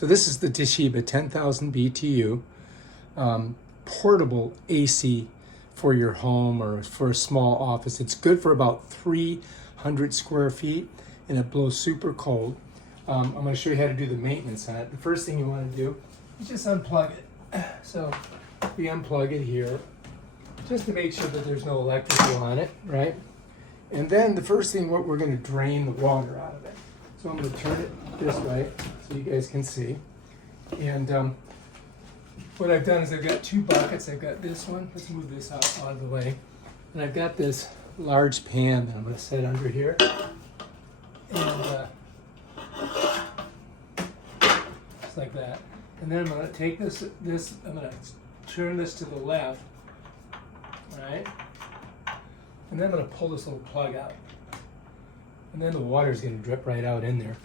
So this is the Toshiba 10,000 BTU portable AC for your home or for a small office. It's good for about 300 square feet and it blows super cold. I'm going to show you how to do the maintenance on it. The first thing you want to do is just unplug it. So we unplug it here just to make sure that there's no electrical on it, right? And then the first thing, we're going to drain the water out of it. So I'm going to turn it this way so you guys can see. And what I've done is I've got two buckets. I've got this one. Let's move this out of the way. And I've got this large pan that I'm going to set under here. And just like that. And then I'm going to take this, I'm going to turn this to the left, right? And then I'm going to pull this little plug out. And then the water is going to drip right out in there.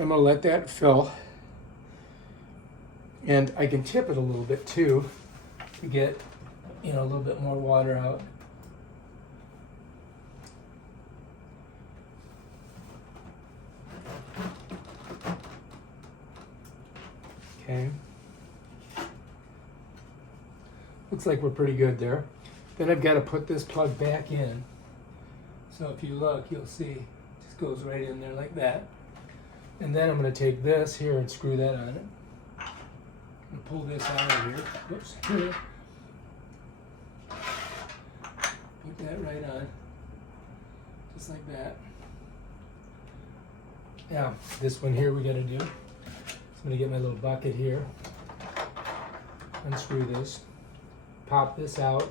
I'm going to let that fill. And I can tip it a little bit too to get, a little bit more water out. Okay. Looks like we're pretty good there. Then I've got to put this plug back in. So if you look, you'll see it just goes right in there like that. And then I'm going to take this here and screw that on it. I'm going to pull this out of here. Whoops. Put that right on. Just like that. Now, this one here we got to do. I'm going to get my little bucket here. Unscrew this. Pop this out.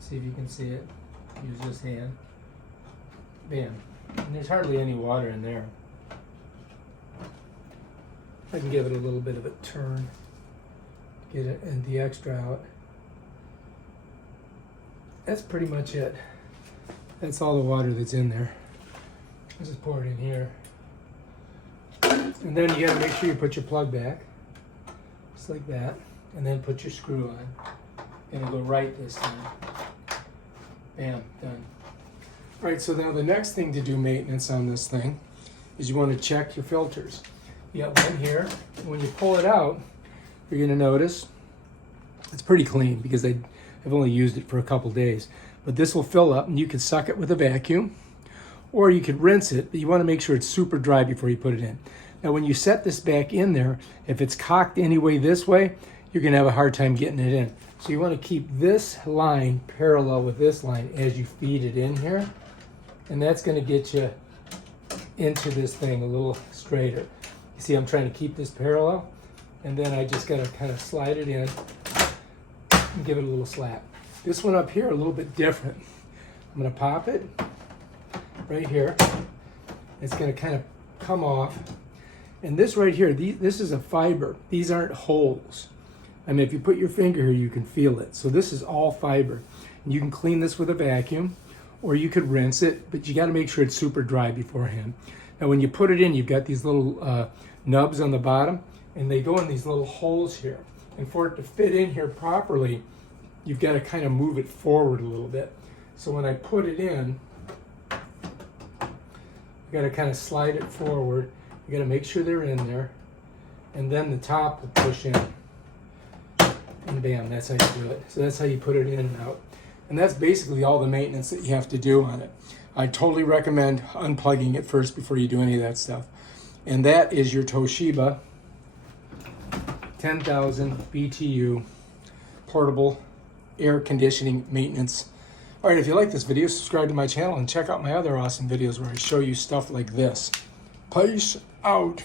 See if you can see it. Use this hand. Bam. And there's hardly any water in there. I can give it a little bit of a turn. Get it and the extra out. That's pretty much it. That's all the water that's in there. I'll just pour it in here. And then you gotta make sure you put your plug back. Just like that. And then put your screw on. And it'll go right this time. Bam, done. All right, so now the next thing to do maintenance on this thing is you want to check your filters. You got one here. When you pull it out, you're going to notice it's pretty clean because I've only used it for a couple days. But this will fill up and you can suck it with a vacuum or you could rinse it, but you want to make sure it's super dry before you put it in. Now when you set this back in there, if it's cocked any way this way, you're going to have a hard time getting it in. So you want to keep this line parallel with this line as you feed it in here. And that's going to get you into this thing a little straighter. You see, I'm trying to keep this parallel. And then I just got to kind of slide it in and give it a little slap. This one up here, a little bit different. I'm going to pop it right here. It's going to kind of come off. And this right here, this is a fiber. These aren't holes. I mean, if you put your finger here, you can feel it. So this is all fiber. And you can clean this with a vacuum, or you could rinse it, but you got to make sure it's super dry beforehand. Now, when you put it in, you've got these little nubs on the bottom, and they go in these little holes here. And for it to fit in here properly, you've got to kind of move it forward a little bit. So when I put it in, you got to kind of slide it forward. You got to make sure they're in there, and then the top will push in. And bam, that's how you do it. So that's how you put it in and out. And that's basically all the maintenance that you have to do on it. I totally recommend unplugging it first before you do any of that stuff. And that is your Toshiba 10,000 BTU portable air conditioning maintenance. All right, if you like this video, subscribe to my channel and check out my other awesome videos where I show you stuff like this. Peace out.